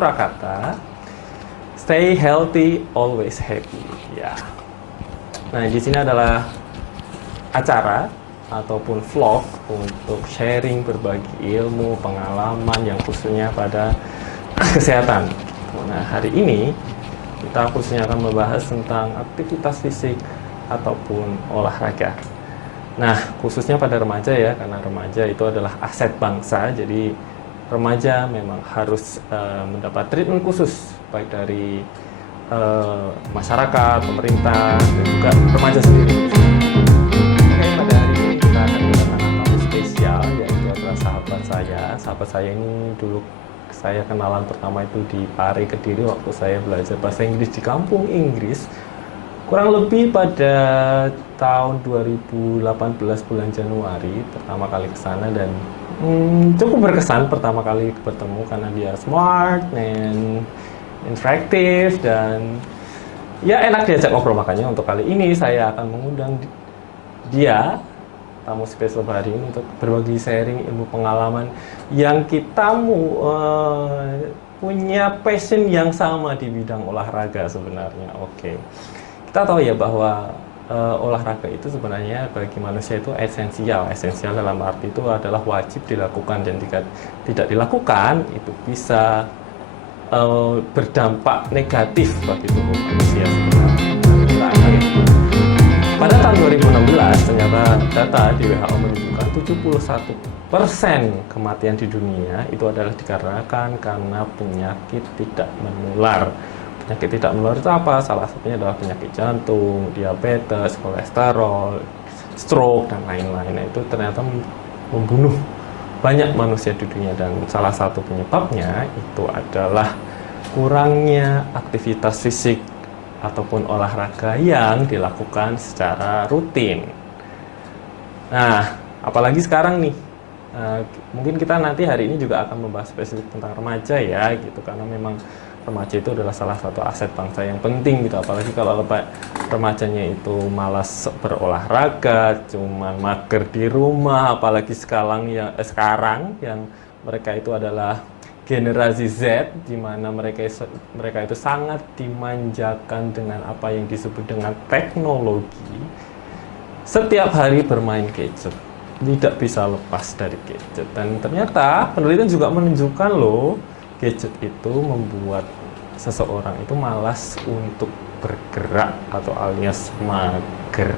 Surakarta. Stay healthy, always happy. Ya. Nah, di sini adalah acara ataupun vlog untuk sharing berbagi ilmu, pengalaman yang khususnya pada kesehatan. Nah, hari ini kita khususnya akan membahas tentang aktivitas fisik ataupun olahraga. Nah, khususnya pada remaja ya, karena remaja itu adalah aset bangsa. Jadi remaja memang harus mendapat treatment khusus baik dari masyarakat, pemerintah, dan juga remaja sendiri. Oke, pada hari ini kita akan kedatangan tamu spesial, yaitu adalah sahabat saya. Sahabat saya ini dulu saya kenalan pertama itu di Pare, Kediri, waktu saya belajar bahasa Inggris di kampung Inggris. Kurang lebih pada tahun 2018 bulan Januari pertama kali ke sana, dan cukup berkesan pertama kali bertemu karena dia smart dan interaktif dan ya enak diajak ngobrol. Makanya untuk kali ini saya akan mengundang dia, tamu spesial hari ini, untuk berbagi sharing ilmu pengalaman yang kita punya passion yang sama di bidang olahraga sebenarnya. Oke. Kita tahu ya bahwa olahraga itu sebenarnya bagi manusia itu esensial dalam arti itu adalah wajib dilakukan, dan jika tidak dilakukan itu bisa berdampak negatif bagi tubuh manusia sebenarnya. Pada tahun 2016 ternyata data di WHO menunjukkan 71% kematian di dunia itu adalah dikarenakan karena penyakit tidak menular. Penyakit tidak menular itu apa? Salah satunya adalah penyakit jantung, diabetes, kolesterol, stroke, dan lain-lain. Nah, itu ternyata membunuh banyak manusia di dunia, dan salah satu penyebabnya itu adalah kurangnya aktivitas fisik ataupun olahraga yang dilakukan secara rutin. Nah, apalagi sekarang nih, mungkin kita nanti hari ini juga akan membahas spesifik tentang remaja ya, gitu, karena memang remaja itu adalah salah satu aset bangsa yang penting gitu. Apalagi kalau remajanya itu malas berolahraga, cuman mager di rumah, apalagi sekarang yang mereka itu adalah generasi Z, di mana mereka itu sangat dimanjakan dengan apa yang disebut dengan teknologi. Setiap hari bermain gadget, tidak bisa lepas dari gadget. Dan ternyata penelitian juga menunjukkan loh, gadget itu membuat seseorang itu malas untuk bergerak atau alias mager.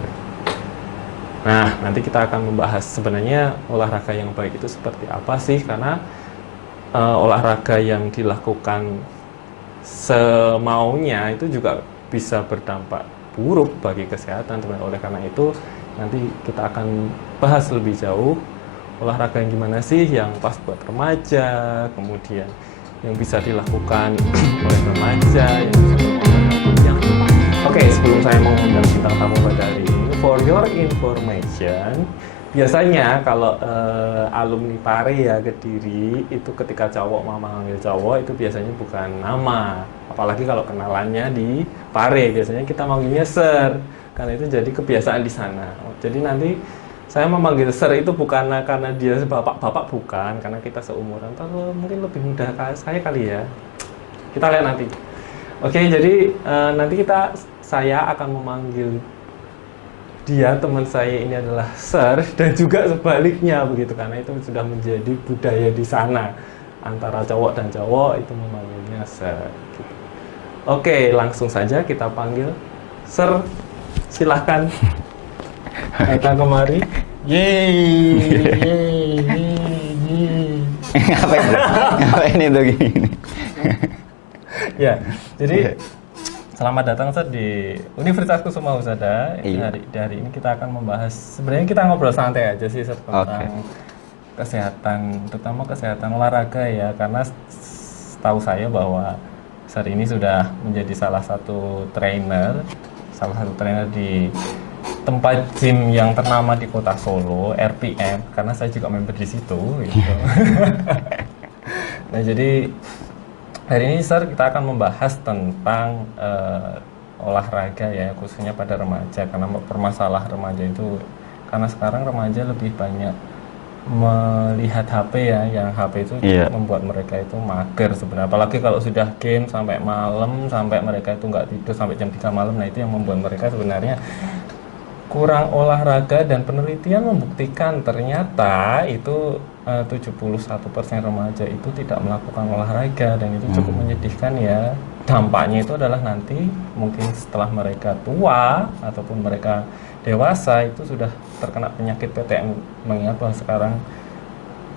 Nah, nanti kita akan membahas sebenarnya olahraga yang baik itu seperti apa sih, karena olahraga yang dilakukan semaunya itu juga bisa berdampak buruk bagi kesehatan. Oleh karena itu nanti kita akan bahas lebih jauh olahraga yang gimana sih yang pas buat remaja, kemudian yang bisa dilakukan oleh remaja, yang bisa yang Oke, sebelum saya mau mengundang bintang tamu pada hari ini, for your information, biasanya kalau alumni Pare ya Kediri itu ketika cowok mau manggil cowok itu biasanya bukan nama, apalagi kalau kenalannya di Pare biasanya kita manggilnya sir, karena itu jadi kebiasaan di sana. Jadi nanti saya memanggil sir itu bukan karena dia bapak-bapak, bukan, karena kita seumuran. Atau mungkin lebih muda saya kali ya. Kita lihat nanti. Oke, jadi nanti saya akan memanggil dia, teman saya ini, adalah sir, dan juga sebaliknya begitu, karena itu sudah menjadi budaya di sana. Antara cowok dan cowok itu memanggilnya sir. Gitu. Oke, langsung saja kita panggil sir. Silahkan datang kemari. Yeay. Ngapain itu gini? Ya, jadi selamat datang Sir di Universitas Kusuma Husada. Iya. Hari ini kita akan membahas, sebenarnya kita ngobrol santai aja sih Sir, tentang kesehatan, terutama kesehatan olahraga ya, karena tahu saya bahwa Sir ini sudah menjadi salah satu trainer di tempat gym yang ternama di kota Solo, RPM, karena saya juga member di situ gitu. Nah, jadi hari ini Sir kita akan membahas tentang olahraga ya, khususnya pada remaja, karena permasalahan remaja itu, karena sekarang remaja lebih banyak melihat HP ya, yang HP itu Iya. membuat mereka itu mager sebenarnya. Apalagi kalau sudah game sampai malam, sampai mereka itu nggak tidur sampai jam 3 malam, nah itu yang membuat mereka sebenarnya kurang olahraga, dan penelitian membuktikan ternyata itu 71% remaja itu tidak melakukan olahraga, dan itu cukup menyedihkan ya. Dampaknya itu adalah nanti mungkin setelah mereka tua ataupun mereka dewasa itu sudah terkena penyakit PTM, mengingat bahwa sekarang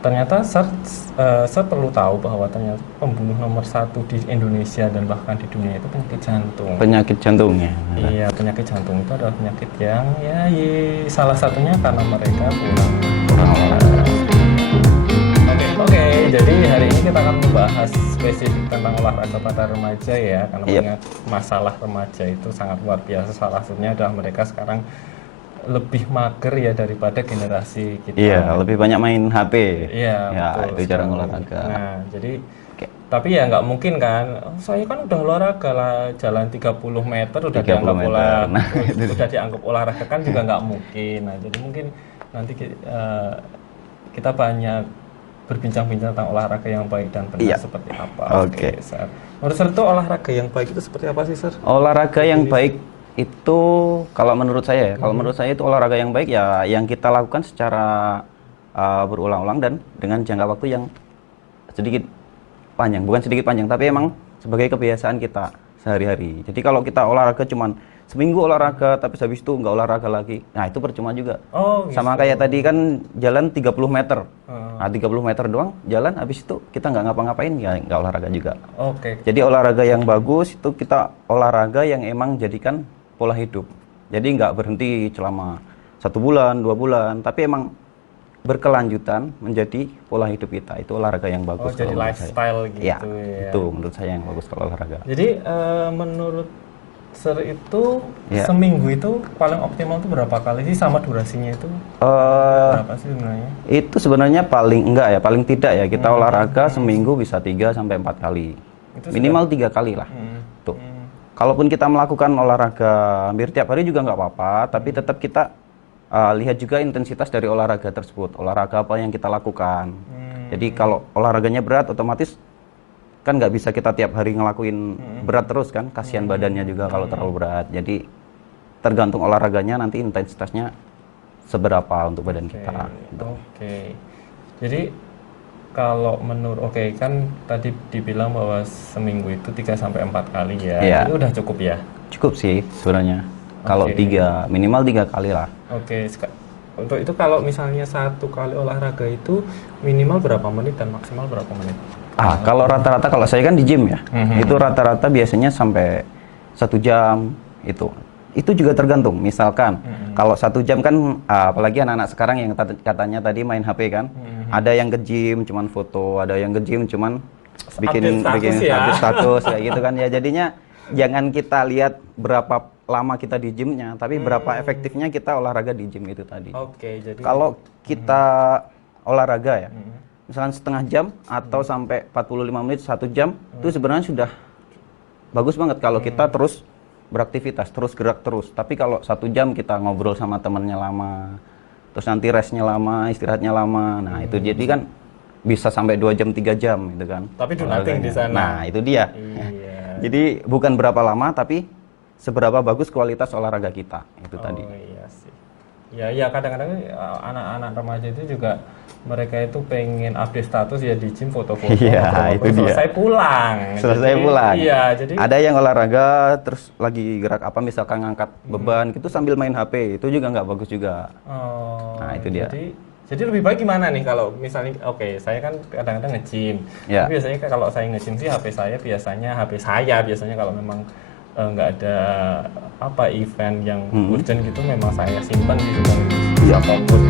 ternyata saya perlu tahu bahwa ternyata pembunuh nomor 1 di Indonesia dan bahkan di dunia itu penyakit jantung. Penyakit jantungnya. Iya, penyakit jantung itu adalah penyakit yang salah satunya karena mereka kurang olahraga. Oke, jadi hari ini kita akan membahas spesifik tentang olahraga pada remaja ya, karena mengingat masalah remaja itu sangat luar biasa. Salah satunya adalah mereka sekarang lebih mager ya daripada generasi kita. Iya, lebih banyak main HP. Iya, Ya, betul. itu jarang olahraga. Nah, jadi tapi ya nggak mungkin kan, saya kan udah olahraga lah, jalan 30 meter udah 30 dianggap meter. Nah, udah dianggap olahraga kan juga nggak mungkin. Nah, jadi mungkin nanti kita banyak berbincang-bincang tentang olahraga yang baik dan benar seperti apa. Oke. Sir. Menurut Sir itu olahraga yang baik itu seperti apa sih, Sir? Olahraga yang baik itu kalau menurut saya ya, kalau menurut saya itu olahraga yang baik ya yang kita lakukan secara berulang-ulang dan dengan jangka waktu yang sedikit panjang, bukan sedikit panjang, tapi emang sebagai kebiasaan kita sehari-hari. Jadi kalau kita olahraga cuman seminggu olahraga tapi habis itu nggak olahraga lagi, nah itu percuma juga. Oh, gitu. Sama kayak tadi kan jalan 30 meter, nah 30 meter doang jalan, habis itu kita nggak ngapa-ngapain, ya nggak olahraga juga. Oke. Jadi olahraga yang bagus itu kita olahraga yang emang jadikan pola hidup. Jadi nggak berhenti selama 1 bulan, 2 bulan, tapi emang berkelanjutan menjadi pola hidup kita. Itu olahraga yang bagus. Oh, jadi lifestyle gitu ya. ya. Itu menurut saya yang bagus kalau olahraga. Jadi menurut Sir itu seminggu itu paling optimal itu berapa kali sih, sama durasinya itu berapa sih sebenarnya? Itu sebenarnya paling enggak ya, paling tidak ya kita olahraga seminggu bisa 3 sampai 4 kali. Itu minimal 3 kali lah. Tuh. Kalaupun kita melakukan olahraga hampir tiap hari juga nggak apa-apa, tapi tetap kita lihat juga intensitas dari olahraga tersebut. Olahraga apa yang kita lakukan. Jadi kalau olahraganya berat, otomatis kan nggak bisa kita tiap hari ngelakuin berat terus kan, kasihan badannya juga kalau terlalu berat. Jadi tergantung olahraganya nanti intensitasnya seberapa untuk badan kita. Oke. Jadi kalau menurut kan tadi dibilang bahwa seminggu itu 3 sampai 4 kali ya. Itu udah cukup ya? Cukup sih sebenarnya. Kalau 3 minimal 3 kali lah. Oke. Untuk itu kalau misalnya 1 kali olahraga itu minimal berapa menit dan maksimal berapa menit? Kalau rata-rata, kalau saya kan di gym ya, itu rata-rata biasanya sampai 1 jam itu. Itu juga tergantung. Misalkan kalau 1 jam kan, apalagi anak-anak sekarang yang katanya tadi main HP kan, ada yang ke gym cuman foto, ada yang ke gym cuman bikin update status kayak gitu kan ya. Jadinya jangan kita lihat berapa lama kita di gymnya, tapi berapa efektifnya kita olahraga di gym itu tadi. Oke, jadi kalau kita olahraga ya, misalkan setengah jam atau sampai 45 menit 1 jam, itu sebenarnya sudah bagus banget kalau kita terus beraktivitas, terus gerak terus. Tapi kalau 1 jam kita ngobrol sama temennya lama, terus nanti restnya lama, istirahatnya lama, nah itu jadi kan bisa sampai 2 jam 3 jam gitu kan. Tapi do nothing di sana. Nah itu dia. Iya. Jadi bukan berapa lama, tapi seberapa bagus kualitas olahraga kita itu tadi. Oh iya sih. Ya kadang-kadang anak-anak remaja itu juga mereka itu pengen update status ya di gym, foto-foto. Iya, itu dia. Selesai pulang. Selesai pulang. Iya, jadi ada yang olahraga terus lagi gerak apa, misalkan ngangkat beban gitu sambil main HP, itu juga nggak bagus juga. Oh. Nah, itu dia. Jadi lebih baik gimana nih kalau misalnya saya kan kadang-kadang nge-gym. Ya. Tapi biasanya kalau saya nge-gym sih HP saya biasanya kalau memang nggak ada event yang urgent gitu, memang saya simpan di rumah bisa fokus.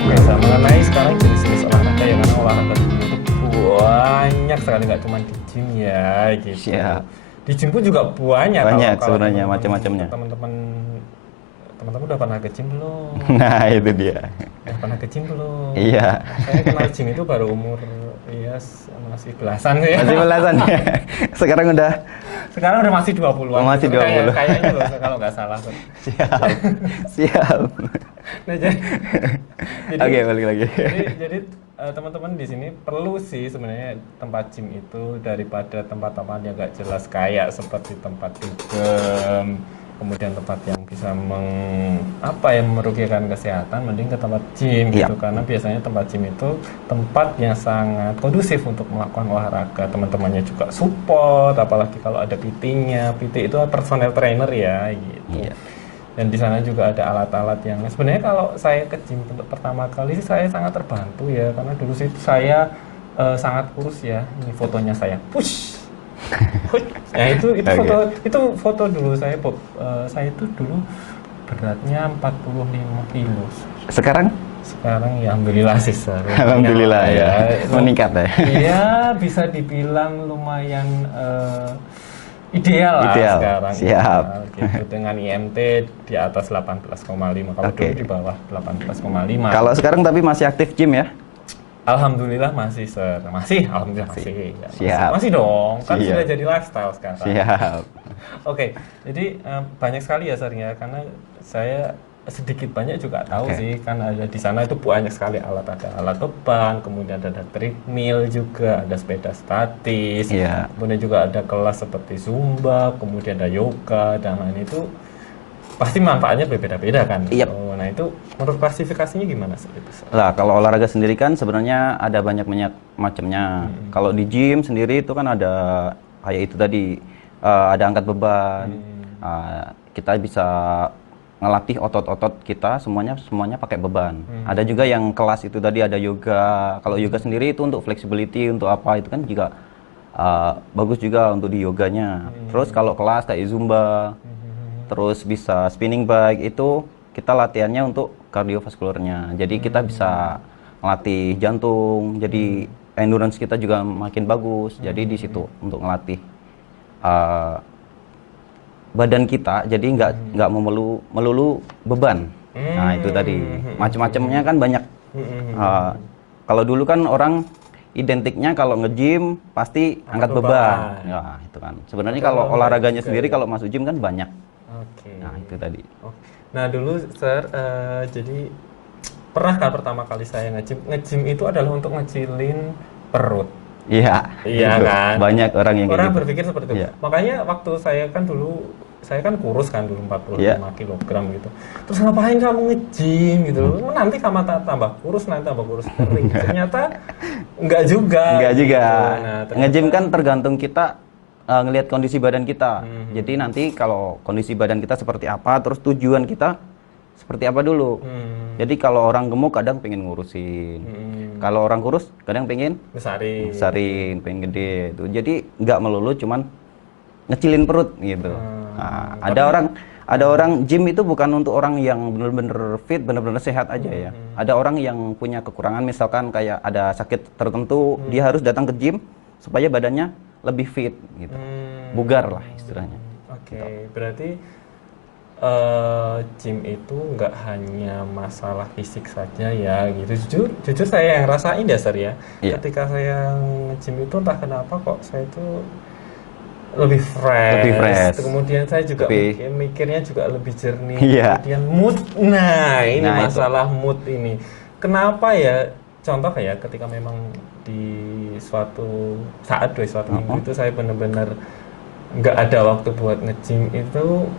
Oke, mengenai sekarang jenis-jenis olahraga yang mana olahraga di dunia itu banyak sekali, nggak cuma di gym ya gitu. Siap. Di gym pun juga banyak Sebenarnya macam-macamnya. Teman-teman teman-teman udah pernah ke gym belum? Nah, itu dia. Udah pernah ke gym belum? Iya. Saya kenal gym itu baru umur ya masih belasan ya. Masih belasan ya. Sekarang udah masih 20-an. masih 20. Kayaknya loh kalau nggak salah. Siap. Siap. Nah, Oke, balik lagi. Jadi teman-teman di sini perlu sih sebenarnya tempat gym itu daripada tempat-tempat yang nggak jelas kayak seperti tempat dugem, kemudian tempat yang bisa merugikan kesehatan, mending ke tempat gym gitu. Karena biasanya tempat gym itu tempat yang sangat kondusif untuk melakukan olahraga. Teman-temannya juga support, apalagi kalau ada PT-nya. PT itu personal trainer ya gitu. Dan di sana juga ada alat-alat yang sebenarnya kalau saya ke gym untuk pertama kali sih saya sangat terbantu ya, karena dulu sih saya sangat kurus ya. Ini fotonya saya push. Ya itu foto dulu saya itu dulu beratnya 45 kilo. Sekarang ya alhamdulillah sih Sir. Alhamdulillah ya. Meningkat ya. Iya, bisa dibilang lumayan ideal lah sekarang. Siap. Gitu, dengan IMT di atas 18,5. Kalau dulu di bawah 18,5. Kalau sekarang tapi masih aktif gym ya? Alhamdulillah masih, Sir. Alhamdulillah masih. Siap. Masih dong, kan sudah jadi lifestyle sekarang. Siap. Oke, jadi banyak sekali ya Sir ya, karena saya sedikit banyak juga tahu sih, kan ada di sana itu banyak sekali ada alat beban, kemudian ada treadmill juga, ada sepeda statis, kemudian juga ada kelas seperti zumba, kemudian ada yoga dan lain itu pasti manfaatnya berbeda-beda kan. Nah itu menurut klasifikasinya gimana sih? Lah kalau olahraga sendiri kan sebenarnya ada banyak macamnya. Kalau di gym sendiri itu kan ada kayak itu tadi, ada angkat beban, kita bisa ngelatih otot-otot kita semuanya pakai beban. Ada juga yang kelas itu tadi ada yoga. Kalau yoga sendiri itu untuk flexibility, untuk apa itu kan juga bagus juga untuk di yoganya. Terus kalau kelas kayak zumba, terus bisa spinning bike, itu kita latihannya untuk kardiovaskularnya. Jadi kita bisa melatih jantung, jadi endurance kita juga makin bagus. Jadi di situ untuk melatih badan kita, jadi nggak melulu beban. Nah itu tadi macam-macamnya kan banyak. Kalau dulu kan orang identiknya kalau nge-gym pasti angkat beban. Ya itu kan. Sebenarnya kalau olahraganya sendiri kalau masuk gym kan banyak. Nah itu tadi. Nah dulu Sir, jadi pernahkah pertama kali saya nge-gym itu adalah untuk ngecilin perut? Iya kan. Banyak orang yang berpikir seperti itu. Makanya waktu saya kan kurus kan dulu 45 kilogram gitu. Terus ngapain kamu nge-gym gitu? Nanti kamu tambah kurus kering. Ternyata enggak juga. Gitu. Nah, nge-gym kan tergantung kita ngelihat kondisi badan kita. Jadi nanti kalau kondisi badan kita seperti apa, terus tujuan kita seperti apa dulu. Jadi kalau orang gemuk kadang pengen ngurusin. Kalau orang kurus kadang pengen besarin, pengen gede itu. Jadi nggak melulu cuman ngecilin perut gitu. Nah, ada orang gym itu bukan untuk orang yang benar-benar fit, benar-benar sehat aja ya. Ada orang yang punya kekurangan, misalkan kayak ada sakit tertentu, dia harus datang ke gym supaya badannya lebih fit gitu. Bugar lah istilahnya. Berarti gym itu nggak hanya masalah fisik saja ya gitu. Jujur saya yang rasain dasar ya. Ketika saya nge-gym itu entah kenapa kok saya itu lebih fresh. Kemudian saya juga mikirnya juga lebih jernih. Kemudian mood. Nah, ini masalah mood ini. Kenapa ya? Contoh kayak ketika memang di suatu saat suatu minggu itu saya benar-benar nggak ada waktu buat nge-gym itu,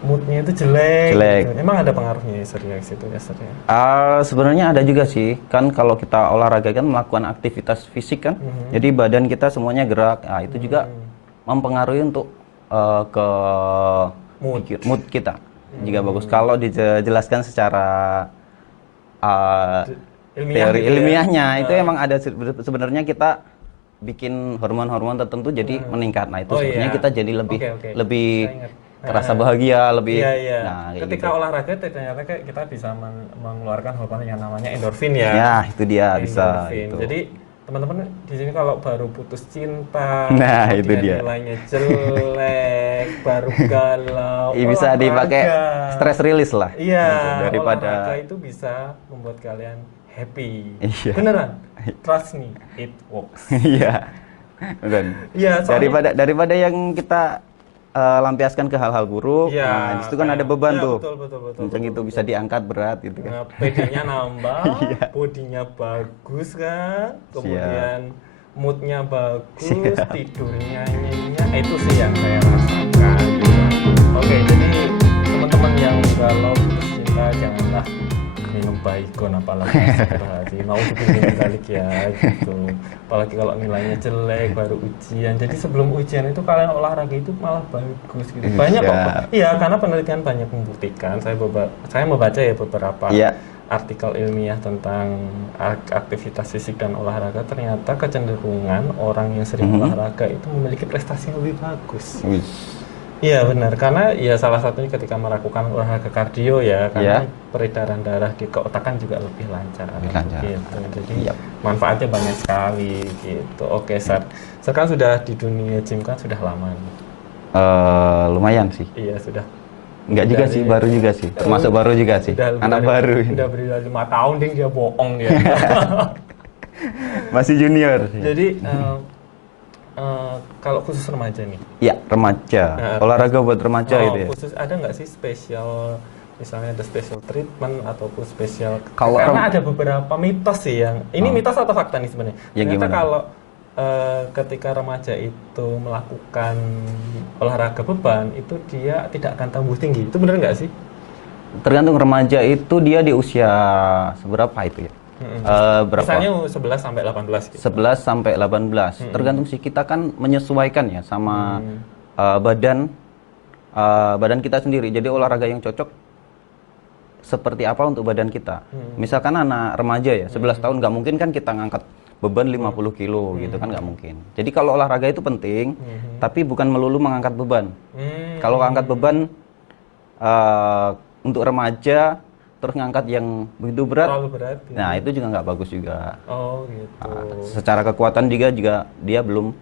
moodnya itu jelek. Gitu. Emang ada pengaruhnya Sir ya situ ya Sir ya? Sebenarnya ada juga sih. Kan kalau kita olahraga kan melakukan aktivitas fisik kan. Jadi badan kita semuanya gerak. Nah, itu juga mempengaruhi untuk ke mood kita. Jika bagus kalau dijelaskan secara teori ilmiahnya itu emang ada sebenarnya kita bikin hormon-hormon tertentu jadi meningkat. Nah, itu sebenarnya kita jadi lebih terasa bahagia, lebih. Nah, ketika gitu. Olahraga ternyata kita bisa mengeluarkan hormon yang namanya endorfin ya. Ya, itu dia endorfin. Bisa. Itu. Jadi teman-teman di sini kalau baru putus cinta, Nah, itu dia. nilainya jelek, baru galau, Bisa dipakai olahraga. stress release lah. Iya, gitu, daripada olahraga itu bisa membuat kalian happy. Iya. Beneran, trust me, it works. iya. Dan Iya, soalnya daripada yang kita lampiaskan ke hal-hal buruk, iya, nah di situ kan ada kayak- beban iya, tuh. betul, Kencang itu bisa diangkat berat gitu kan. Nah, PD-nya nambah, Iya. bodinya bagus kan, kemudian moodnya bagus, tidurnya nyenyak, itu sih yang saya rasakan. Oke, jadi teman-teman yang galau putus cinta janganlah minum Baygon apalagi astagfirullahaladzim, mau dipingin balik ya gitu. Apalagi kalau nilainya jelek baru ujian. Jadi sebelum ujian itu kalian olahraga itu malah bagus gitu. Banyak kok. Siap. Iya, karena penelitian banyak membuktikan. Saya membaca ya beberapa Iya. artikel ilmiah tentang aktivitas fisik dan olahraga, ternyata kecenderungan orang yang sering olahraga itu memiliki prestasi yang lebih bagus. Wih. Iya benar, karena ya salah satunya ketika melakukan olahraga kardio ya, karena Iya. peredaran darah di keotakan juga lebih lancar. Lebih lancar. Gitu. Jadi Iya. manfaatnya banyak sekali gitu. Oke, Sar. Sekarang sudah di dunia gym kan sudah lama nih. Lumayan sih. Iya, sudah. Enggak juga Dari- sih, baru juga sih. Termasuk baru juga sih. Udah lebih Anak dari- baru ini. Udah beri 5 tahun ding dia bohong dia. Masih junior sih. Jadi kalau khusus remaja nih, Ya, remaja. Nah, Olahraga buat remaja gitu ya. khusus ada nggak sih spesial, misalnya ada special treatment ataupun spesial? Kalau Karena ada beberapa mitos sih yang ini Oh. mitos atau fakta nih sebenarnya. Ya, Ternyata gimana? kalau ketika remaja itu melakukan olahraga beban itu dia tidak akan tumbuh tinggi. Itu benar nggak sih? Tergantung remaja itu dia di usia seberapa itu ya? Berapa? Misalnya 11 sampai 18 gitu. 11 sampai 18. Tergantung sih, kita kan menyesuaikan ya sama badan kita sendiri. Jadi olahraga yang cocok seperti apa untuk badan kita. Misalkan anak remaja ya, 11 tahun nggak mungkin kan kita ngangkat beban 50 kilo gitu kan, nggak mungkin. Jadi kalau olahraga itu penting, tapi bukan melulu mengangkat beban. Kalau angkat beban untuk remaja terus ngangkat yang begitu berat, Terlalu berat. Gitu. nah itu juga nggak bagus juga. Oh gitu. Secara kekuatan juga dia belum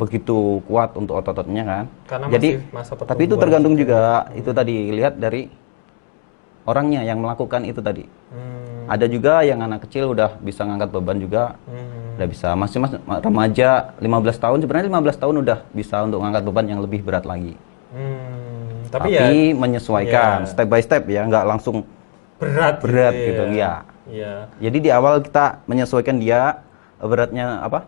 begitu kuat untuk otot-ototnya kan. Karena Jadi masih masa tapi itu pertumbuhan tergantung juga, itu tadi lihat dari orangnya yang melakukan itu tadi. Ada juga yang anak kecil udah bisa ngangkat beban juga, udah bisa. Masih remaja 15 tahun, sebenarnya 15 tahun udah bisa untuk ngangkat beban yang lebih berat lagi. Tapi menyesuaikan ya. step by step ya, nggak langsung berat gitu ya. ya. Iya. Jadi di awal kita menyesuaikan dia beratnya apa,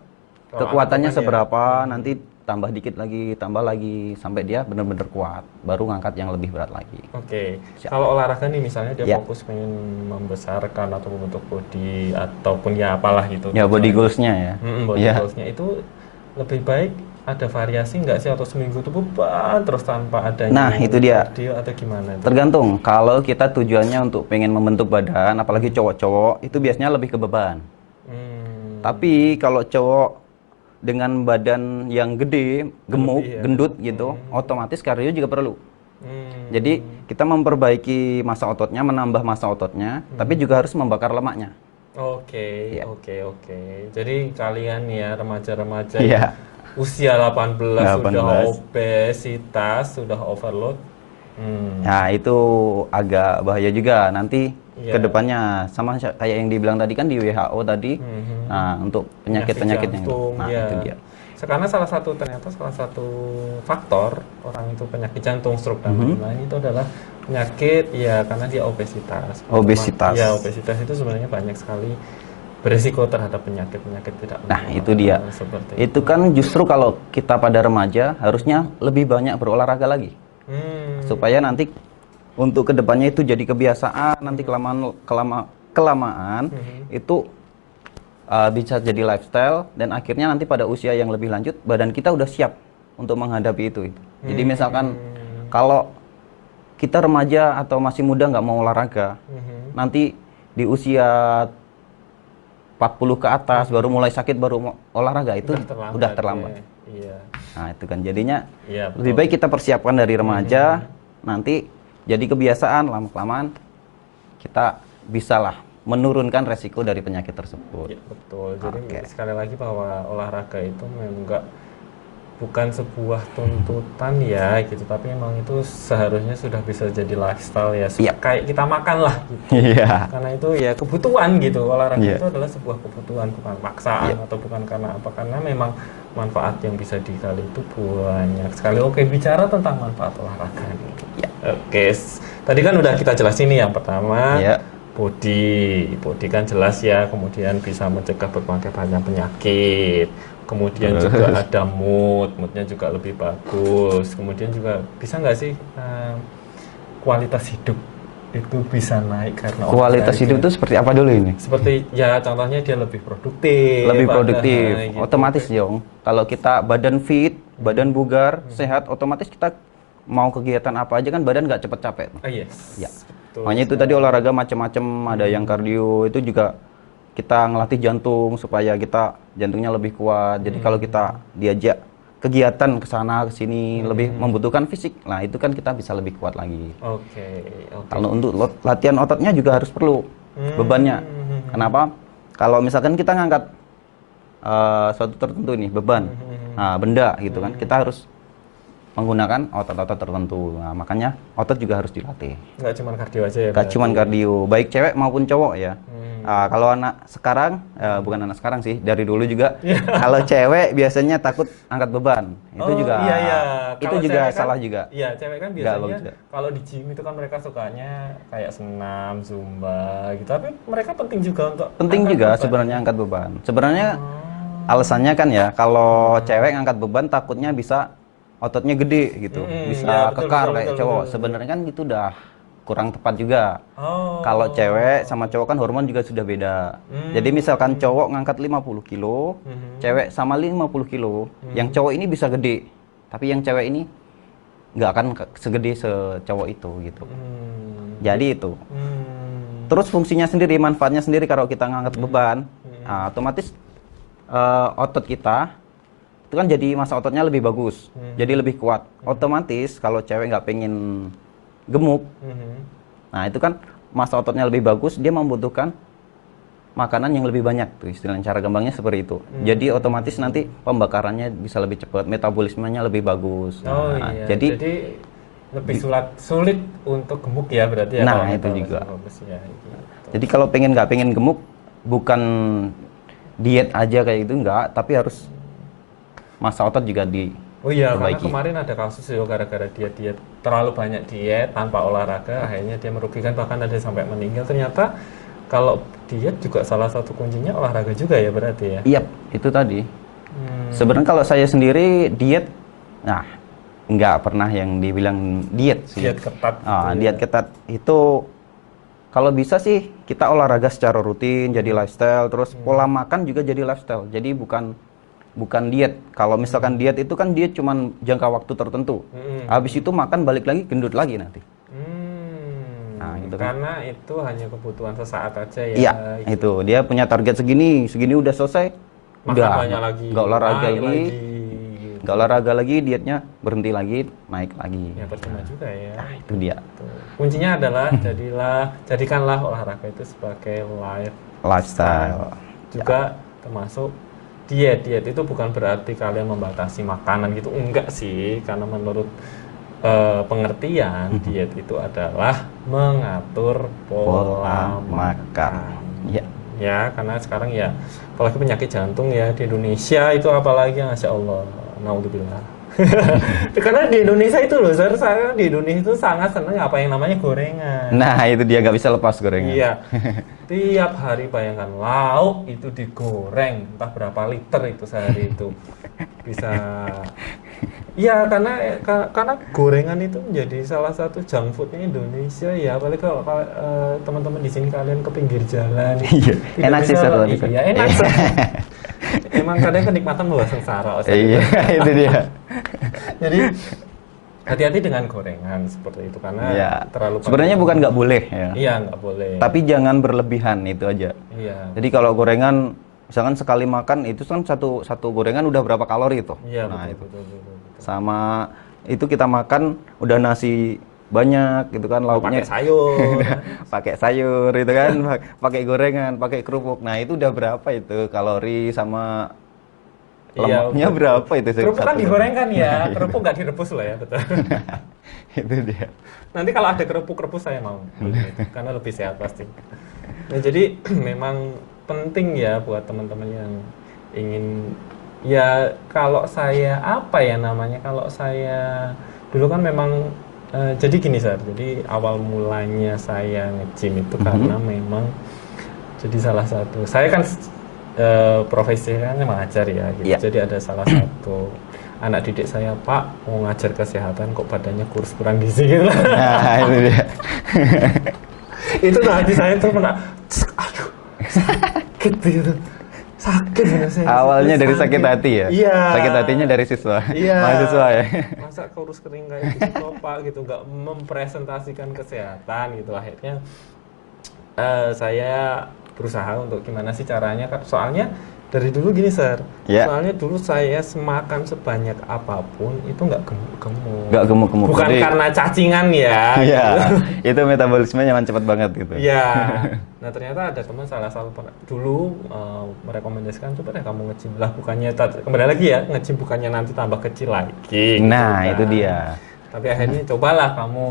kekuatannya angkat beban seberapa, nanti tambah dikit lagi, tambah lagi sampai dia benar-benar kuat, baru ngangkat yang lebih berat lagi. Oke. Siap. Kalau olahraga nih misalnya dia Ya. fokus pengen membesarkan atau membentuk body ataupun ya apalah gitu. Ya body goals-nya ya. Body Ya. goals-nya itu lebih baik ada variasi nggak sih, atau seminggu itu beban terus tanpa adanya Nah, itu dia. cardio atau gimana itu? Tergantung, kalau kita tujuannya untuk pengen membentuk badan, apalagi cowok-cowok, itu biasanya lebih ke beban. Tapi kalau cowok dengan badan yang gede, gemuk, Lebih ya. gendut gitu, otomatis kardio juga perlu. Jadi kita memperbaiki massa ototnya, menambah massa ototnya, tapi juga harus membakar lemaknya. Oke, Iya. oke. Jadi kalian ya remaja-remaja Iya. usia 18 sudah 18. obesitas, sudah overload. Nah itu agak bahaya juga nanti Iya. kedepannya, sama kayak yang dibilang tadi kan di WHO tadi. Nah untuk penyakit-penyakit yang jantung, nah ya. itu dia. Karena ternyata salah satu faktor orang itu penyakit jantung, stroke dan lain-lain itu adalah penyakit ya karena dia obesitas. Obesitas. Ya, obesitas itu sebenarnya banyak sekali berisiko terhadap penyakit-penyakit tidak Nah menular, itu dia. seperti Itu kan justru kalau kita pada remaja harusnya lebih banyak berolahraga lagi, supaya nanti untuk kedepannya itu jadi kebiasaan, nanti kelamaan itu bisa jadi lifestyle, dan akhirnya nanti pada usia yang lebih lanjut badan kita udah siap untuk menghadapi itu. Jadi misalkan kalau kita remaja atau masih muda nggak mau olahraga, nanti di usia 40 ke atas baru mulai sakit baru mau olahraga, itu udah terlambat. Ya. Iya. Nah itu kan jadinya Iya, lebih baik kita persiapkan dari remaja, nanti jadi kebiasaan, lama-kelamaan kita bisalah menurunkan resiko dari penyakit tersebut. Ya, betul. Jadi Oke. sekali lagi bahwa olahraga itu memang bukan sebuah tuntutan ya gitu, tapi memang itu seharusnya sudah bisa jadi lifestyle ya, Iya. kayak kita makan lah gitu. Iya. Karena itu ya kebutuhan gitu, olahraga Iya. itu adalah sebuah kebutuhan, bukan paksaan Iya. atau bukan karena apa, karena memang manfaat yang bisa digali itu banyak sekali. Oke, bicara tentang manfaat olahraga nih. Iya. Oke, tadi kan udah kita jelasin nih, yang pertama Iya. body kan jelas ya, kemudian bisa mencegah berbagai banyak penyakit, kemudian juga ada moodnya juga lebih bagus, kemudian juga bisa nggak sih kualitas hidup itu bisa naik karena Kualitas olahraga. hidup itu seperti apa dulu ini? Seperti ya contohnya dia lebih produktif, Lebih produktif, gitu. otomatis Jong. Kalau kita badan fit, badan bugar, sehat, otomatis kita mau kegiatan apa aja kan badan nggak cepet capek. Yes. Ya. Betul Makanya itu tadi olahraga macam-macam, ada yang kardio, itu juga kita ngelatih jantung supaya kita jantungnya lebih kuat. Jadi kalau kita diajak kegiatan ke sana ke sini lebih membutuhkan fisik. Nah, itu kan kita bisa lebih kuat lagi. Oke. Kalau untuk latihan ototnya juga harus perlu bebannya. Kenapa? Kalau misalkan kita ngangkat suatu tertentu nih, beban, nah, benda gitu kan, kita harus menggunakan otot-otot tertentu. Nah, makanya otot juga harus dilatih. Nggak cuma kardio aja ya. Gak cuma kardio, baik cewek maupun cowok ya. Kalau anak sekarang, bukan anak sekarang sih, dari dulu juga. Kalau cewek biasanya takut angkat beban, itu juga, iya. itu Kalau juga cewek kan- salah juga. Iya, cewek kan Nggak biasanya bagus juga. kalau di gym itu kan mereka sukanya kayak senam, zumba gitu. Tapi mereka penting juga untuk Penting angkat juga beban. sebenarnya angkat beban. Sebenarnya alasannya kan ya, kalau cewek angkat beban takutnya bisa ototnya gede gitu, bisa ya, betul, kekar betul, kayak betul, cowok. betul. Sebenarnya kan itu udah kurang tepat juga. Oh. Kalau cewek sama cowok kan hormon juga sudah beda. Jadi misalkan cowok ngangkat 50 kilo, cewek sama 50 kilo, yang cowok ini bisa gede, tapi yang cewek ini nggak akan segede secowok itu gitu. Jadi itu. Terus fungsinya sendiri, manfaatnya sendiri kalau kita ngangkat beban, nah, otomatis otot kita itu kan jadi massa ototnya lebih bagus, jadi lebih kuat. Otomatis kalau cewek nggak pengen gemuk, nah itu kan massa ototnya lebih bagus, dia membutuhkan makanan yang lebih banyak tuh, istilahnya cara gampangnya seperti itu. Jadi otomatis nanti pembakarannya bisa lebih cepat, metabolismenya lebih bagus. Oh Nah, iya. jadi lebih sulit untuk gemuk ya berarti ya. Nah, kalau itu metabolisme juga. bagus ya, gitu. Jadi kalau nggak pengen gemuk, bukan diet aja kayak gitu enggak, tapi harus massa otot juga Oh iya, karena diperbaiki. kemarin ada kasus ya gara-gara dia terlalu banyak diet tanpa olahraga, akhirnya dia merugikan, bahkan ada sampai meninggal. Ternyata kalau diet juga salah satu kuncinya olahraga juga ya berarti ya. Iya, itu tadi. Sebenarnya kalau saya sendiri diet, nah nggak pernah yang dibilang diet sih. Diet ketat. Diet ketat itu kalau bisa sih kita olahraga secara rutin, jadi lifestyle, terus pola makan juga jadi lifestyle. Jadi bukan diet. Kalau misalkan diet itu kan dia cuman jangka waktu tertentu. Habis itu makan balik lagi gendut lagi nanti. Nah, gitu kan. Karena itu hanya kebutuhan sesaat aja ya. Iya, itu dia punya target segini udah selesai, Makan udah banyak lagi. nggak olahraga naik lagi, gitu. nggak olahraga lagi, dietnya berhenti lagi, naik lagi. Ya percuma juga ya. Itu dia Tuh. Kuncinya adalah jadikanlah olahraga itu sebagai lifestyle. juga termasuk diet itu bukan berarti kalian membatasi makanan gitu, enggak sih, karena menurut pengertian diet itu adalah mengatur pola makan. Ya. Ya, karena sekarang ya apalagi penyakit jantung ya di Indonesia itu apalagi, Masya Allah, naudzubillah. Karena di Indonesia itu loh, saya di Indonesia itu sangat seneng apa yang namanya gorengan. Nah, itu dia nggak bisa lepas gorengan. Iya, tiap hari bayangkan lauk itu digoreng, entah berapa liter itu sehari itu bisa. Iya, karena gorengan itu menjadi salah satu junk foodnya Indonesia ya. Apalagi kalau teman-teman di sini kalian ke pinggir jalan, Iya, tidak enak sih bisa- seru. Iya, enak sih. Emang kadang kenikmatan membawa sengsara. Ustaz. Iya, itu dia. Jadi hati-hati dengan gorengan seperti itu karena Iya. terlalu. Sebenarnya bukan nggak boleh ya. Iya, nggak boleh. Tapi jangan berlebihan itu aja. Iya. Jadi kalau gorengan misalkan sekali makan itu kan satu gorengan udah berapa kalori itu. Iya, Nah, betul, itu. betul. Sama itu kita makan udah nasi banyak gitu kan, lauknya pakai sayur. pakai sayur gitu kan, pakai gorengan, pakai kerupuk. Nah, itu udah berapa itu kalori sama lemaknya betul. berapa itu Kerupuk kan satu digoreng kan ya, kerupuk nggak direbus loh ya, betul. itu dia. Nanti kalau ada kerupuk rebus saya mau, karena lebih sehat pasti. Nah, jadi memang penting ya buat teman-teman yang ingin, ya kalau saya apa ya namanya, kalau saya dulu kan memang jadi gini jadi awal mulanya saya nge-gym itu karena memang jadi salah satu, saya kan profesinya mengajar ya gitu. Yeah. Jadi ada salah satu anak didik saya, Pak mau ngajar kesehatan kok badannya kurus kurang gizi gitu. Nah, itu dia. Itu hati saya tuh aduh sakit gitu, sakit saya. Awalnya dari sakit hati ya? Iya. Sakit hatinya dari siswa? Iya. Mahasiswa ya? Masa kurus kering kayak gitu Pak gitu, nggak mempresentasikan kesehatan gitu. Akhirnya saya berusaha untuk gimana sih caranya, soalnya dari dulu gini Yeah. soalnya dulu saya semakan sebanyak apapun itu nggak gemuk-gemuk. Nggak gemuk-gemuk. Bukan Jadi, karena cacingan ya. iya, itu metabolismenya cepat banget gitu. Iya. Nah ternyata ada teman salah satu dulu merekomendasikan, coba deh kamu nge-gym lah, bukannya kembali lagi ya, nge-gym bukannya nanti tambah kecil lagi. Nah, gitu itu kan. dia. Tapi akhirnya cobalah kamu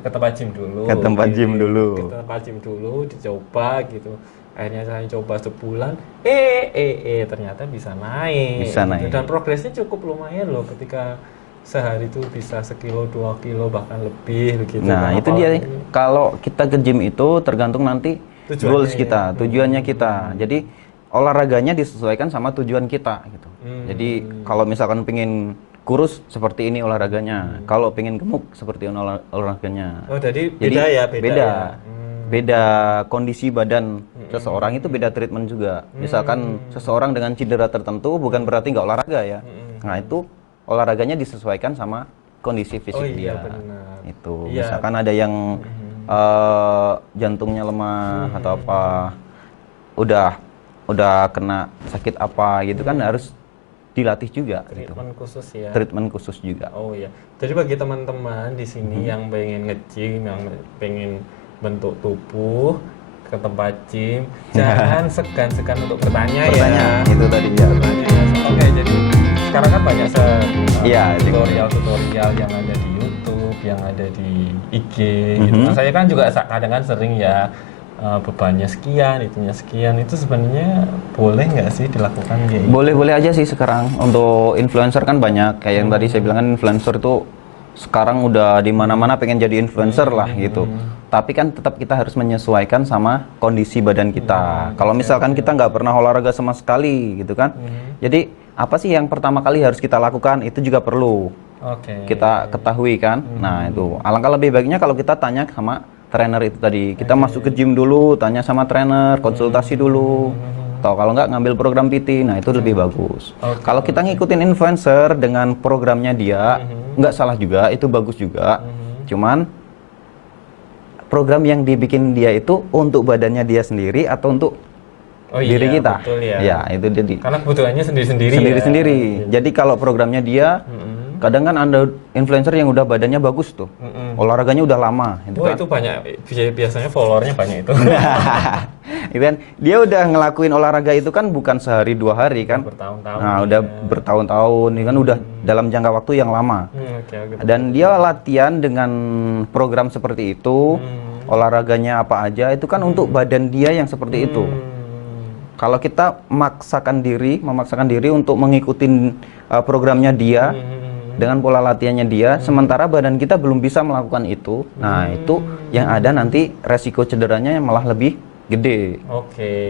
ke tempat gym dulu. Ke tempat gym dulu. Ke tempat gym dulu, dicoba gitu. Akhirnya saya coba sebulan, ternyata bisa naik. Bisa naik. Dan progresnya cukup lumayan loh, ketika sehari itu bisa 1 kilo, 2 kilo bahkan lebih begitu. Nah, itu dia. Kalau kita ke gym itu tergantung nanti goals kita, tujuannya kita. Jadi olahraganya disesuaikan sama tujuan kita gitu. Jadi kalau misalkan pengen kurus, seperti ini olahraganya. Kalau pengen gemuk, seperti ini olahraganya. Oh, jadi beda ya, beda. Ya? Beda kondisi badan seseorang itu beda treatment juga. Misalkan seseorang dengan cedera tertentu bukan berarti nggak olahraga ya. Nah, itu olahraganya disesuaikan sama kondisi fisik dia. Benar. Itu Iya. misalkan ada yang jantungnya lemah atau apa, udah kena sakit apa gitu kan, harus dilatih juga Treatment gitu. khusus ya. Treatment khusus juga. Oh iya. Jadi bagi teman-teman di sini yang pengen nge-gym, yang pengen bentuk tubuh, ke tempat gym, jangan segan-segan untuk bertanya ya. Itu tadi ya. Bertanya ya. Oke, jadi sekarang kan banyak Iya, tutorial-tutorial yang ada di YouTube, yang ada di IG gitu. Nah, saya kan juga kadang kan sering ya, bebannya sekian, itunya sekian. Itu sebenarnya boleh nggak sih dilakukan kayak gitu? Boleh-boleh aja sih sekarang. Untuk influencer kan banyak, kayak yang tadi saya bilang kan, influencer tuh sekarang udah di mana-mana pengen jadi influencer lah gitu. Tapi kan tetap kita harus menyesuaikan sama kondisi badan kita. Kalau misalkan kita nggak pernah olahraga sama sekali gitu kan, jadi apa sih yang pertama kali harus kita lakukan, itu juga perlu kita ketahui kan. Nah, itu alangkah lebih baiknya kalau kita tanya sama trainer itu tadi. Kita masuk ke gym dulu, tanya sama trainer, konsultasi dulu. Atau kalau nggak ngambil program PT, nah itu lebih bagus. Kalau kita ngikutin influencer dengan programnya dia, nggak salah juga, itu bagus juga. Cuman program yang dibikin dia itu untuk badannya dia sendiri atau untuk diri kita? Betul ya. Ya, itu jadi. Karena kebutuhannya sendiri-sendiri. Sendiri-sendiri. Jadi kalau programnya dia, kadang kan ada influencer yang udah badannya bagus tuh, olahraganya udah lama. Itu banyak, biasanya followernya banyak itu. Itu kan dia udah ngelakuin olahraga itu kan bukan sehari 2 hari kan, bertahun-tahun. Nah, udah bertahun-tahun, ini kan udah dalam jangka waktu yang lama. Dan dia latihan dengan program seperti itu, olahraganya apa aja, itu kan untuk badan dia yang seperti itu. Kalau kita memaksakan diri untuk mengikuti programnya dia, dengan pola latihannya dia, sementara badan kita belum bisa melakukan itu, nah itu yang ada nanti resiko cederanya yang malah lebih gede.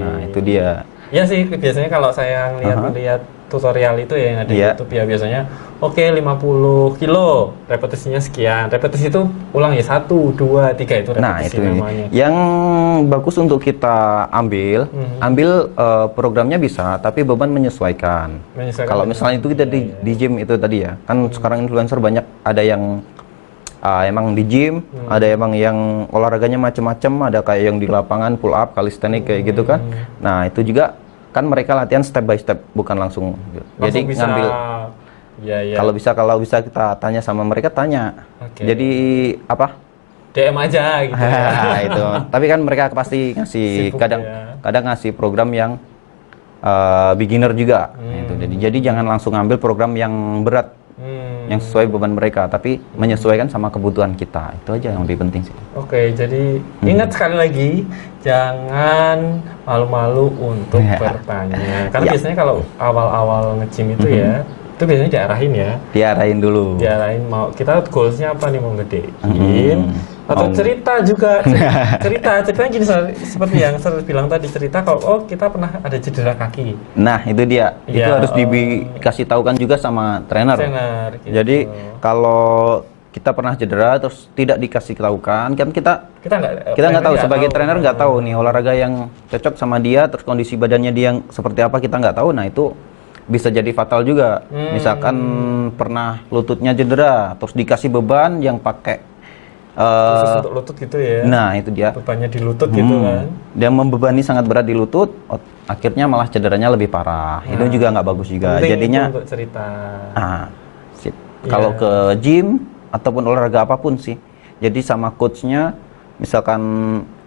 Nah, itu dia. Ya sih, biasanya kalau saya ngeliat tutorial itu ya yang ada di YouTube ya, biasanya 50 kilo, repetisinya sekian. Repetisi itu ulang ya 1, 2, 3 itu repetisi nah, itu namanya. Yang bagus untuk kita ambil programnya bisa, tapi beban menyesuaikan. Kalau misalnya itu kita di gym itu tadi ya, kan sekarang influencer banyak, ada yang emang di gym, ada emang yang olahraganya macam-macam, ada kayak yang di lapangan pull up, calisthenics kayak gitu kan. Nah, itu juga kan mereka latihan step by step, bukan langsung. Jadi bisa, ngambil ya. Kalau bisa kita tanya sama mereka, tanya. Jadi apa? DM aja gitu. Ya. Itu. Tapi kan mereka pasti ngasih Sibuk kadang ya. kadang ngasih program yang beginner juga. Gitu. Jadi jangan langsung ambil program yang berat, yang sesuai beban mereka, tapi menyesuaikan sama kebutuhan kita. Itu aja yang lebih penting sih. Oke, jadi ingat sekali lagi, jangan malu-malu untuk bertanya. Karena biasanya kalau awal-awal nge-gym itu ya, itu biasanya diarahin ya. Diarahin dulu. Diarahin mau kita goalsnya apa nih, mau gedein atau cerita juga ceritanya gini, seperti yang saya bilang tadi, cerita kalau kita pernah ada cedera kaki. Nah itu dia, itu Ya, harus dikasih tahukan juga sama trainer. Gitu. Jadi kalau kita pernah cedera terus tidak dikasih tahukan, kan kita nggak tahu, sebagai trainer nggak tahu nih olahraga yang cocok sama dia, terus kondisi badannya dia yang seperti apa kita nggak tahu. Nah itu bisa jadi fatal juga. Misalkan pernah lututnya cedera, terus dikasih beban yang pakai khusus untuk lutut gitu ya. Nah itu dia, bebannya di lutut gitu kan. dia membebani sangat berat di lutut, akhirnya malah cederanya lebih parah. Itu juga nggak bagus juga. Penting Jadinya itu untuk cerita. sip. Kalau ke gym ataupun olahraga apapun sih, jadi sama coachnya, misalkan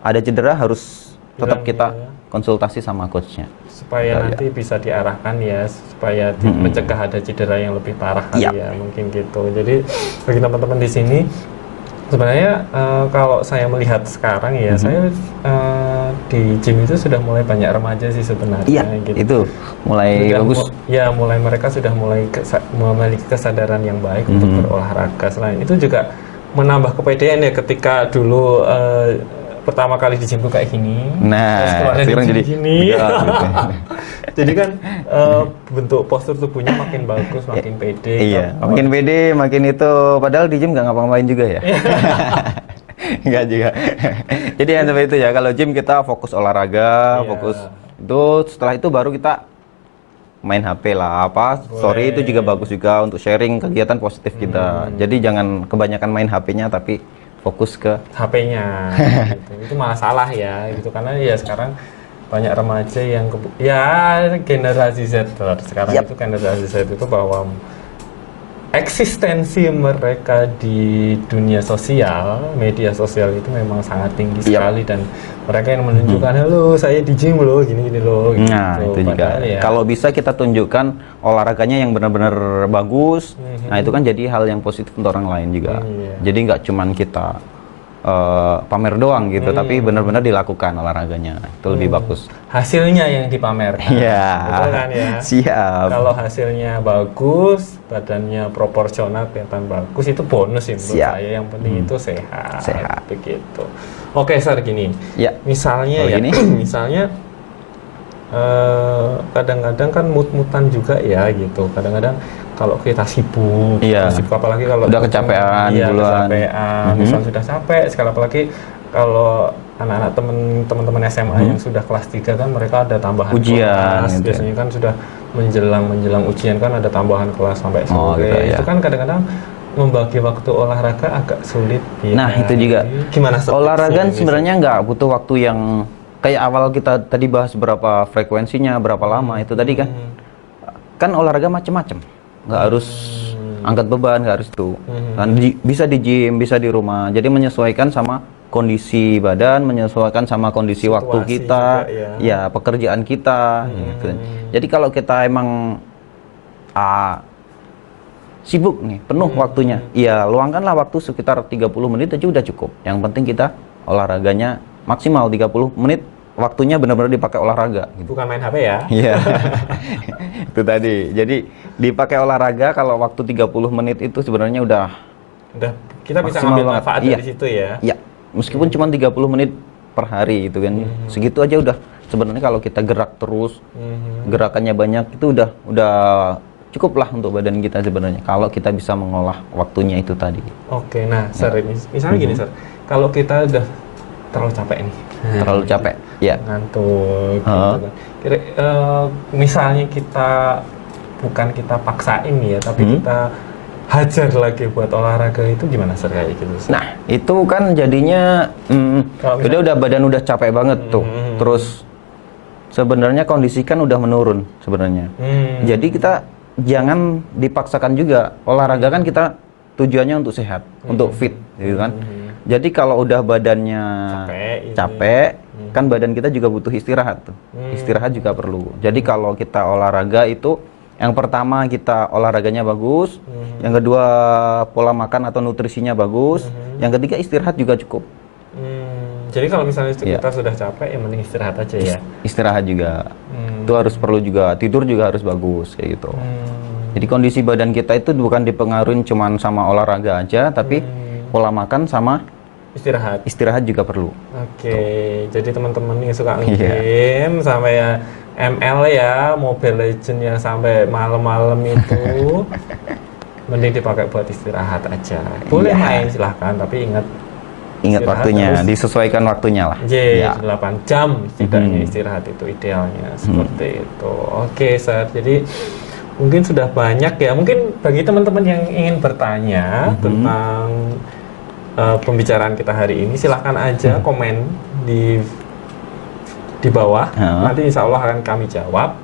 ada cedera harus tetap kita konsultasi sama coachnya supaya nanti bisa diarahkan ya, supaya mencegah ada cedera yang lebih parah kali ya, mungkin gitu. Jadi bagi teman-teman di sini sebenarnya kalau saya melihat sekarang ya, saya di gym itu sudah mulai banyak remaja sih sebenarnya. Iya, gitu. itu mulai bagus. Ya, mereka sudah mulai memiliki kesadaran yang baik untuk berolahraga. Selain itu juga menambah kepedean ya, ketika dulu pertama kali di gym tuh kayak gini. Nah, sekarang jadi gini. Jadi kan bentuk postur tubuhnya makin bagus, makin pede. Iya, makin pede, makin itu. Padahal di gym nggak ngapa-ngapain juga ya. Nggak juga. Jadi yang seperti itu ya. Kalau gym kita fokus olahraga, fokus itu. Setelah itu baru kita main HP lah, story itu juga bagus juga untuk sharing kegiatan positif kita. Jadi jangan kebanyakan main HP-nya, tapi fokus ke HP-nya. Gitu. Itu malah salah ya, gitu, karena ya sekarang banyak remaja yang generasi Z sekarang itu generasi Z itu bahwa eksistensi mereka di dunia sosial, media sosial itu memang sangat tinggi sekali, dan mereka yang menunjukkan halo saya di gym loh, gini-gini loh gitu. Nah itu juga ya, kalau bisa kita tunjukkan olahraganya yang benar-benar bagus. Nah itu kan jadi hal yang positif untuk orang lain juga. Jadi nggak cuman kita pamer doang gitu, tapi benar-benar dilakukan olahraganya, itu lebih bagus. Hasilnya yang dipamerkan. Iya. Betul kan ya? Siap. Kalau hasilnya bagus, badannya proporsional, kelihatan bagus, itu bonus sih menurut saya. Yang penting itu sehat. Sehat. Begitu. Oke, Sar, gini. Ya. Misalnya ya, misalnya kadang-kadang kan mut-mutan juga ya gitu. Kadang-kadang kalau kita sibuk, apalagi kalau udah kecapean duluan. Misalnya sudah capek, sekali apalagi kalau anak-anak teman-teman SMA yang sudah kelas 3 kan mereka ada tambahan ujian kelas. Gitu. Biasanya kan sudah menjelang ujian kan ada tambahan kelas sampai sore. Gitu, itu kan kadang-kadang membagi waktu olahraga agak sulit ya. Nah itu juga gimana, olahraga sebenarnya nggak butuh waktu yang kayak awal kita tadi bahas berapa frekuensinya, berapa lama itu tadi kan olahraga macam-macam, nggak harus angkat beban, nggak harus itu kan, bisa di gym, bisa di rumah. Jadi menyesuaikan sama kondisi badan, menyesuaikan sama kondisi situasi waktu kita juga, ya pekerjaan kita gitu. Jadi kalau kita emang sibuk nih, penuh waktunya, ya luangkanlah waktu sekitar 30 menit aja udah cukup. Yang penting kita olahraganya maksimal 30 menit, waktunya benar-benar dipakai olahraga gitu. Bukan main HP ya. Iya. Itu tadi. Jadi dipakai olahraga, kalau waktu 30 menit itu sebenarnya udah kita bisa ngambil manfaat dari situ ya. Iya. Meskipun cuma 30 menit per hari itu kan. Segitu aja udah. Sebenarnya kalau kita gerak terus, gerakannya banyak, itu udah cukup lah untuk badan kita sebenarnya, kalau kita bisa mengolah waktunya itu tadi. Oke, nah Sir, misalnya gini Sir, kalau kita udah terlalu capek nih, terlalu capek, ya, ngantuk, gitu kan. Misalnya kita bukan kita paksain ya, tapi kita hajar lagi buat olahraga, itu gimana Sir kayak gitu? Sir? Nah itu kan jadinya udah badan udah capek banget tuh, terus sebenarnya kondisi kan udah menurun sebenarnya. Jadi kita jangan dipaksakan juga. Olahraga kan kita tujuannya untuk sehat, untuk fit gitu kan. Jadi kalau udah badannya capek, kan badan kita juga butuh istirahat tuh. Istirahat juga perlu. Jadi kalau kita olahraga itu, yang pertama kita olahraganya bagus, yang kedua pola makan atau nutrisinya bagus, yang ketiga istirahat juga cukup. Jadi kalau misalnya kita sudah capek, ya mending istirahat aja ya. Istirahat juga. Itu harus perlu juga, tidur juga harus bagus kayak gitu. Jadi kondisi badan kita itu bukan dipengaruhi cuman sama olahraga aja, tapi pola makan sama istirahat juga perlu. Oke, jadi teman-teman yang suka game sampai ya ML ya, Mobile Legends yang sampai malam-malam itu mending dipakai buat istirahat aja. Boleh main silahkan, tapi ingat waktunya, disesuaikan waktunya lah. 8 jam setidaknya istirahat itu idealnya seperti itu. Oke, Sir. Jadi mungkin sudah banyak ya. Mungkin bagi teman-teman yang ingin bertanya tentang pembicaraan kita hari ini, silahkan aja komen di bawah. Nanti insya Allah akan kami jawab.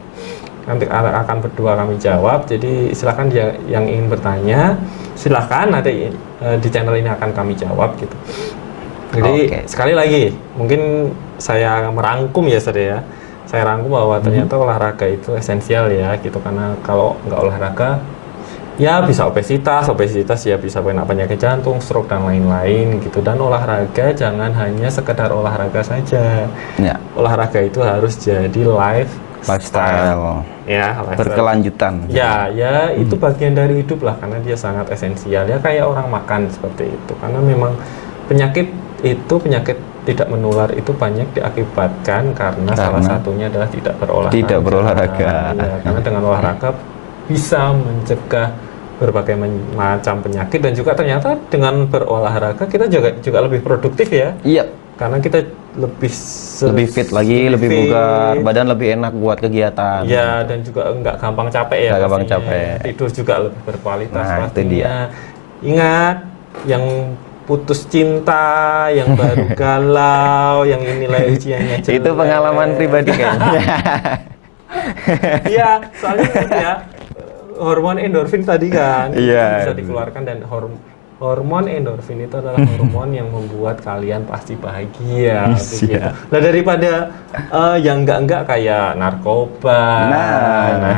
Nanti akan berdua kami jawab. Jadi silahkan yang ingin bertanya, silahkan nanti di channel ini akan kami jawab gitu. Jadi sekali lagi, mungkin saya merangkum ya, Sir ya. Saya rangkum bahwa ternyata olahraga itu esensial ya gitu, karena kalau nggak olahraga ya bisa obesitas ya bisa penyakit jantung, stroke dan lain-lain gitu. Dan olahraga jangan hanya sekedar olahraga saja. Ya. Olahraga itu harus jadi lifestyle. Ya, lifestyle. Berkelanjutan. Ya, itu bagian dari hidup lah, karena dia sangat esensial ya, kayak orang makan seperti itu. Karena memang penyakit tidak menular itu banyak diakibatkan karena salah satunya adalah tidak berolahraga. Ya, karena dengan olahraga bisa mencegah berbagai macam penyakit, dan juga ternyata dengan berolahraga kita juga lebih produktif ya. Iya. Karena kita lebih fit lagi, lebih bugar, badan lebih enak buat kegiatan. Ya, dan juga nggak gampang capek ya. Nggak gampang capek. Tidur juga lebih berkualitas pastinya. Itu dia. Ingat, yang putus cinta, yang baru galau, yang nilai ujiannya jelek. Itu pengalaman pribadi kayaknya. Iya, soalnya ya hormon endorfin tadi kan bisa dikeluarkan, dan hormon endorfin itu adalah hormon yang membuat kalian pasti bahagia. Gitu. Nah, daripada yang enggak kayak narkoba,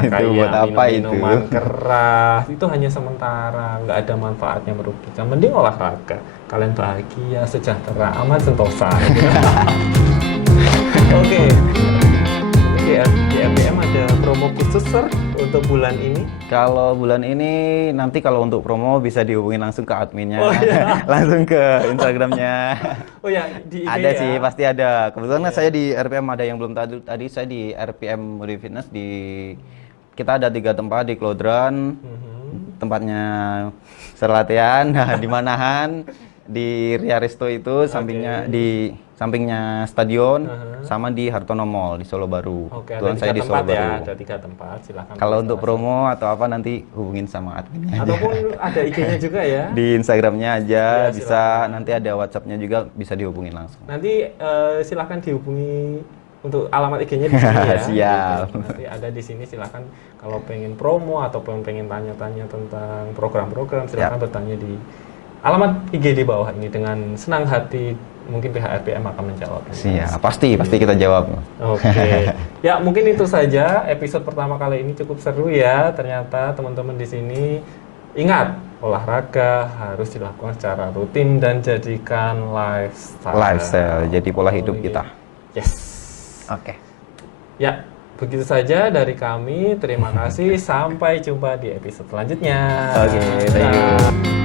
itu buat apa minuman keras, itu hanya sementara, nggak ada manfaatnya, merugikan. Mending olahraga, kalian bahagia, sejahtera, aman, sentosa. Oke. Di RPM ada promo khusus, Sir, untuk bulan ini? Kalau bulan ini, nanti kalau untuk promo bisa dihubungin langsung ke adminnya. Langsung ke Instagramnya. Oh ya, di IG ada ya? Sih, pasti ada. Kebetulan saya di RPM ada yang belum tadi saya di RPM Body Fitness kita ada 3 tempat di Klodran, tempatnya serlatihan, di Manahan, di Ria Resto itu, sampingnya stadion, sama di Hartono Mall di Solo Baru. Kebetulan saya di Solo Baru. Ada 3 tempat, silakan. Kalau untuk promo atau apa nanti hubungin sama adminnya. Ataupun ada IG-nya juga ya. Di Instagramnya aja bisa, nanti ada WhatsApp-nya juga bisa dihubungin langsung. Nanti silakan dihubungi untuk alamat IG-nya di sini ya. Siap. Nanti ada di sini, silakan kalau pengen promo ataupun pengen tanya-tanya tentang program-program, silakan bertanya di alamat IG di bawah ini. Dengan senang hati mungkin pihak RPM akan menjawab. Siap, pasti kita jawab. Oke. Ya, mungkin itu saja episode pertama kali ini, cukup seru ya. Ternyata teman-teman di sini ingat, olahraga harus dilakukan secara rutin dan jadikan lifestyle. Jadi pola hidup kita. Yes. Oke. Ya, begitu saja dari kami. Terima kasih. Sampai jumpa di episode selanjutnya. Oke, thank you.